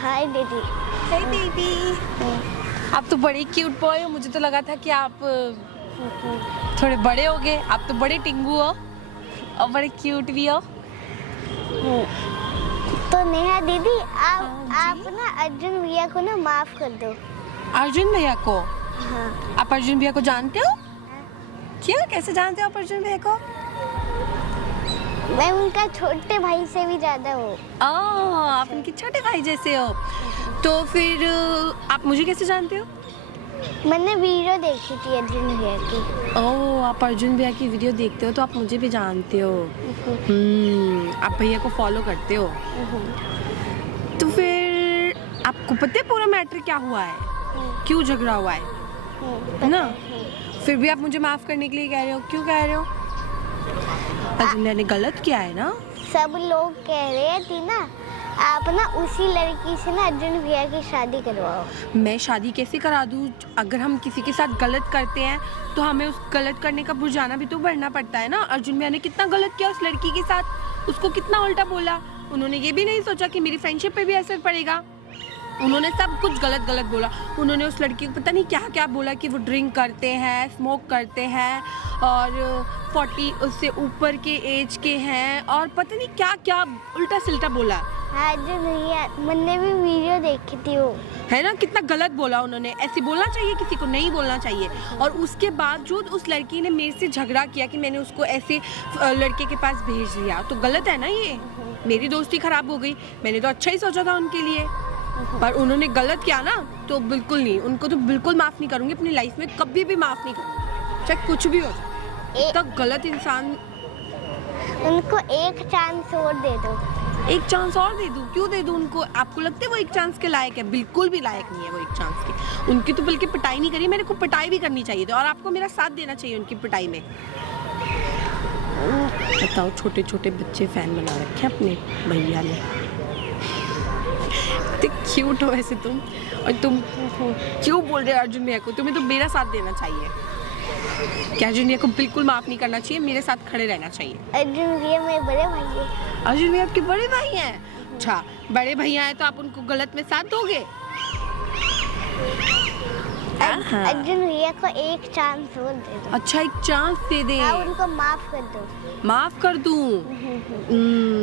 हाय दीदी। हे बेबी, आप तो बड़े क्यूट बॉय हो। मुझे तो लगा था कि आप थोड़े बड़े हो गए। आप तो बड़े टिंगू हो और बड़े क्यूट भी हो। तो नेहा दीदी आप ना अर्जुन भैया को ना माफ कर दो। अर्जुन भैया को? हाँ। आप अर्जुन भैया को जानते हो? क्या, कैसे जानते हो आप अर्जुन भैया को? मैं उनका छोटे भाई से भी ज्यादा हूँ। आप उनके छोटे भाई जैसे हो। तो फिर आप मुझे कैसे जानते हो? मैंने वीडियो देखी थी अर्जुन भैया की। ओह, आप अर्जुन भैया की वीडियो देखते हो तो आप मुझे भी जानते हो। आप भैया को फॉलो करते हो। तो फिर आपको पता है पूरा मैटर क्या हुआ है, क्यों झगड़ा हुआ है ना? फिर भी आप मुझे माफ करने के लिए कह रहे हो, क्यों कह रहे हो? अर्जुन भैया ने गलत किया है ना? सब लोग कह रहे थे ना आप ना उसी लड़की से ना अर्जुन भैया की शादी करवाओ। मैं शादी कैसे करा दूँ? अगर हम किसी के साथ गलत करते हैं तो हमें उस गलत करने का बुझाना भी तो बढ़ना पड़ता है ना। अर्जुन भैया ने कितना गलत किया उस लड़की के साथ, उसको कितना उल्टा बोला। उन्होंने ये भी नहीं सोचा कि मेरी फ्रेंडशिप पे भी असर पड़ेगा। उन्होंने सब कुछ गलत गलत बोला। उन्होंने उस लड़की को पता नहीं क्या क्या बोला कि वो ड्रिंक करते हैं, स्मोक करते हैं और 40 उससे ऊपर के एज के हैं और पता नहीं क्या क्या उल्टा सिल्टा बोला। हाँ जी भैया, मैंने भी वीडियो देखी थी वो, है ना? कितना गलत बोला उन्होंने। ऐसे बोलना चाहिए, किसी को नहीं बोलना चाहिए। और उसके बाद जो उस लड़की ने मेरे से झगड़ा किया कि मैंने उसको ऐसे लड़के के पास भेज दिया, तो गलत है ना ये। मेरी दोस्ती खराब हो गई। मैंने तो अच्छा ही सोचा था उनके लिए, पर उन्होंने गलत किया ना, तो बिल्कुल नहीं, उनको तो बिल्कुल माफ़ नहीं करूँगी अपनी लाइफ में, कभी भी माफ़ नहीं करूँगी, चाहे कुछ भी हो जाए। इतना गलत इंसान। उनको एक चांस और दे दो। एक चांस और दे दूँ? क्यों दे दूँ उनको? आपको लगता है वो एक चांस के लायक है? बिल्कुल भी लायक नहीं है वो एक चांस के। उनकी तो बल्कि पिटाई नहीं करी, मेरे को पिटाई भी करनी चाहिए थी और आपको मेरा साथ देना चाहिए उनकी पिटाई में। बताओ, छोटे छोटे बच्चे फैन बना रखे अपने भैया ने। क्यूट हो वैसे तुम, और तुम क्यों बोल रहे हो अर्जुन भैया को? तुम्हें तो मेरा साथ देना चाहिए। क्या अर्जुन भैया को बिल्कुल माफ नहीं करना चाहिए, मेरे साथ खड़े रहना चाहिए। अर्जुन भैया मेरे बड़े भाई हैं। अर्जुन भैया आपके बड़े भाई हैं? अच्छा, बड़े भैया हैं तो आप उनको गलत में साथ दोगे? अर्जुन भैया को एक चांस और दे दो। अच्छा, एक चांस दे दे। हाँ, उनको माफ कर दो। माफ कर दूं?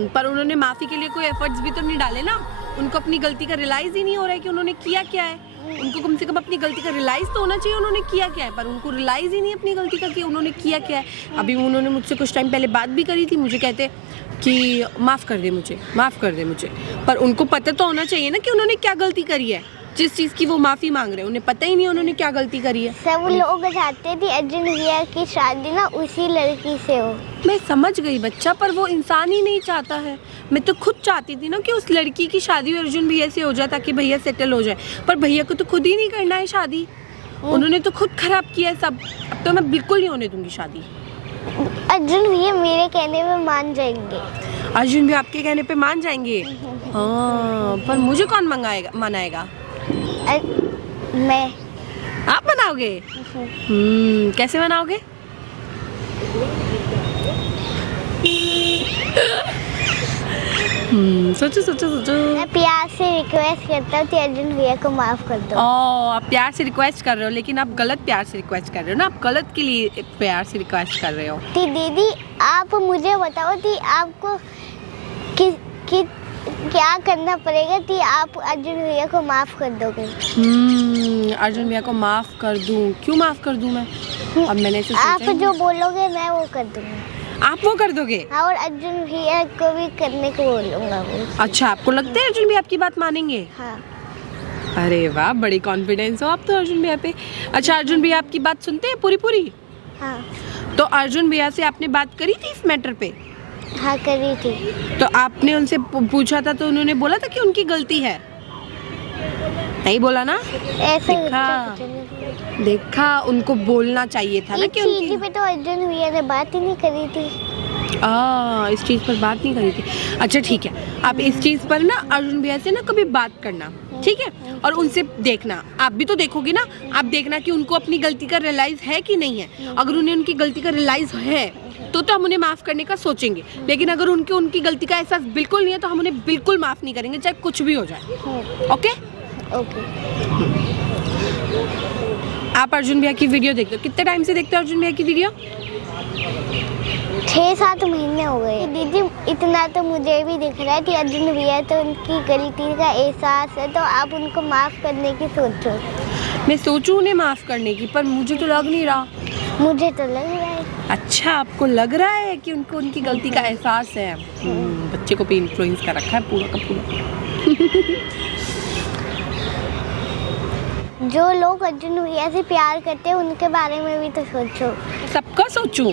पर उन्होंने माफी के लिए कोई एफर्ट्स भी तो नहीं डाले ना। उनको अपनी गलती का रियलाइज ही नहीं हो रहा है कि उन्होंने किया क्या है। उनको कम से कम अपनी गलती का रियलाइज तो होना चाहिए उन्होंने किया क्या है, पर उनको रियलाइज ही नहीं अपनी गलती का कि उन्होंने किया क्या है। अभी उन्होंने मुझसे कुछ टाइम पहले बात भी करी थी, मुझे कहते कि माफ़ कर दे मुझे, माफ़ कर दे मुझे। पर उनको पता तो होना चाहिए ना कि उन्होंने क्या गलती करी है। जिस चीज़ की वो माफ़ी मांग रहे हैं उन्हें पता ही नहीं उन्होंने क्या गलती करी है। सब लोग चाहते थे अर्जुन भैया की शादी ना उसी लड़की से हो। मैं समझ गई बच्चा, पर वो इंसान ही नहीं चाहता है। मैं तो खुद चाहती थी ना कि उस लड़की की शादी अर्जुन भैया से हो जाए ताकि भैया सेटल हो जाए, पर भैया को तो खुद ही नहीं करना है शादी। उन्होंने तो खुद खराब किया है सब। अब तो मैं बिल्कुल नहीं होने दूंगी शादी। अर्जुन भैया मेरे कहने पे मान जाएंगे। अर्जुन भी आपके कहने पे मान जाएंगे? हाँ, पर मुझे कौन मनाएगा? मैं। आप बनाओगे? कैसे बनाओगे? सोचो सोचो सोचो। मैं प्यार से रिक्वेस्ट करता हूँ कि अर्जुन भैया को माफ कर दो। आप प्यार से रिक्वेस्ट कर रहे हो, लेकिन आप गलत प्यार से रिक्वेस्ट कर रहे हो ना। आप गलत के लिए प्यार से रिक्वेस्ट कर रहे हो। दीदी आप मुझे बताओ कि आपको क्या करना पड़ेगा कि आप अर्जुन भैया को माफ कर दोगे? अर्जुन भैया को माफ कर दूं? क्यों माफ कर दूं मैं? अब मैंने आप जो बोलोगे मैं वो कर दूंगी। आप वो कर दोगे? और अर्जुन भैया को भी करने को बोलूंगा वो। अच्छा, आपको लगता है अर्जुन भैया आपकी बात मानेंगे? हाँ। अरे वाह, बड़ी कॉन्फिडेंस हो आप तो अर्जुन भैया पे। अच्छा, अर्जुन भैया आपकी बात सुनते हैं पूरी पूरी? हाँ। तो अर्जुन भैया से आपने बात करी थी इस मैटर पे? हाँ, करी थी। तो आपने उनसे पूछा था तो उन्होंने बोला था कि उनकी गलती है? नहीं बोला ना? ऐसे देखा, उनको बोलना चाहिए था ना कि उनकी पे तो अर्जुन भैया ने बात ही नहीं करी थी। इस चीज़ पर बात नहीं करी थी। अच्छा ठीक है, आप इस चीज़ पर ना अर्जुन भैया से ना कभी बात करना। ठीक है। और उनसे देखना, आप भी तो देखोगे ना, आप देखना कि उनको अपनी गलती का रियलाइज है कि नहीं है। अगर उन्हें उनकी गलती का रियलाइज है तो हम उन्हें माफ़ करने का सोचेंगे, लेकिन अगर उनकी गलती का एहसास बिल्कुल नहीं है तो हम उन्हें बिल्कुल माफ़ नहीं करेंगे, चाहे कुछ भी हो जाए। Okay okay. आप अर्जुन भैया की वीडियो देखते हो? कितने टाइम से देखते हो अर्जुन भैया की वीडियो? 6-7 महीने हो गए दीदी। इतना तो मुझे भी दिख रहा है कि अर्जुन भैया तो उनकी गलती का एहसास है, तो आप उनको माफ़ करने की सोचो। मैं सोचूं उन्हें माफ़ करने की, पर मुझे तो लग नहीं रहा। मुझे तो लग रहा है। अच्छा, आपको लग रहा है कि उनको उनकी गलती का एहसास है। बच्चे को भी इन्फ्लुएंस कर रखा है पूरा का पूरा। जो लोग अर्जुन भैया से प्यार करते हैं उनके बारे में भी तो सोचो। सबका सोचूं?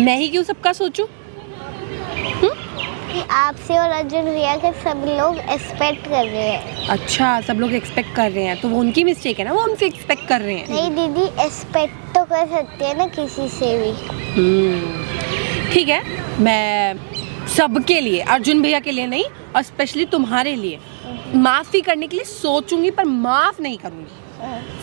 मैं ही क्यों सबका सोचूं? कि आपसे और अर्जुन भैया के सब लोग एक्सपेक्ट कर रहे हैं। अच्छा, सब लोग एक्सपेक्ट कर रहे हैं तो वो उनकी मिस्टेक है ना, वो हमसे एक्सपेक्ट कर रहे हैं। नहीं दीदी, एक्सपेक्ट तो कर सकते हैं ना किसी से भी। ठीक है, मैं सबके लिए, अर्जुन भैया के लिए नहीं और स्पेशली तुम्हारे लिए माफ़ी करने के लिए सोचूंगी, पर माफ़ नहीं करूंगी।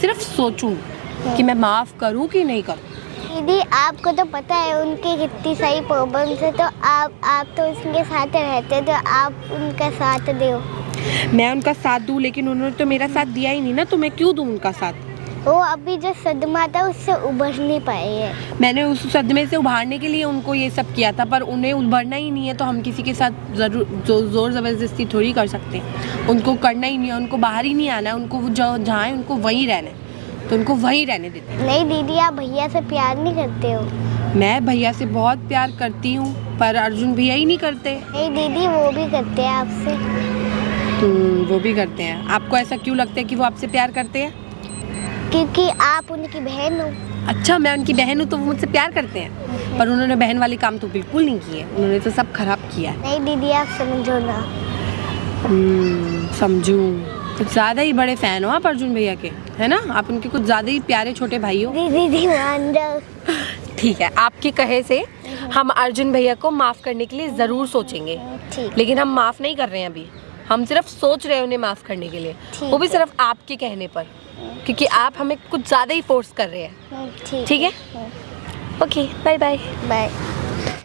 सिर्फ सोचूंगी कि मैं माफ़ करूं कि नहीं करूं। दीदी, आपको तो पता है उनकी कितनी सारी प्रॉब्लम्स है, तो आप तो उनके साथ रहते हैं, तो आप उनका साथ दो। मैं उनका साथ दूं, लेकिन उन्होंने तो मेरा साथ दिया ही नहीं ना, तो मैं क्यों दूं उनका साथ? वो अभी जो सदमा था उससे उभर नहीं पाए हैं। मैंने उस सदमे से उभारने के लिए उनको ये सब किया था, पर उन्हें उभरना ही नहीं है तो हम किसी के साथ ज़ोर ज़बरदस्ती थोड़ी कर सकते हैं। उनको करना ही नहीं है, उनको बाहर ही नहीं आना है, उनको जहाँ है उनको वहीं रहना है, तो उनको वहीं रहने देते हैं। नहीं दीदी, आप भैया से प्यार नहीं करते हो। मैं भैया से बहुत प्यार करती हूँ, पर अर्जुन भैया ही नहीं करते। नहीं दीदी, वो भी करते हैं आपसे। वो भी करते हैं। आपको ऐसा क्यों लगता है कि वो आपसे प्यार करते हैं? क्योंकि आप उनकी बहन हो। अच्छा, मैं उनकी बहन हूँ तो वो मुझसे प्यार करते हैं, पर उन्होंने बहन वाले काम तो बिल्कुल नहीं किए, उन्होंने तो सब खराब किया है। नहीं दीदी, आप समझो ना। समझूं? कुछ ज़्यादा ही बड़े फ़ैन हो आप अर्जुन भैया के, है ना? आप उनके कुछ ज़्यादा ही प्यारे छोटे भाई हो। दीदी मान जाओ। ठीक है, आपके कहे से हम अर्जुन भैया को माफ़ करने के लिए ज़रूर सोचेंगे, ठीक। लेकिन हम माफ़ नहीं कर रहे हैं अभी, हम सिर्फ सोच रहे हैं उन्हें माफ़ करने के लिए, वो भी सिर्फ आपके कहने पर, क्योंकि आप हमें कुछ ज़्यादा ही फोर्स कर रहे हैं। ठीक है? Okay, bye bye. बाय।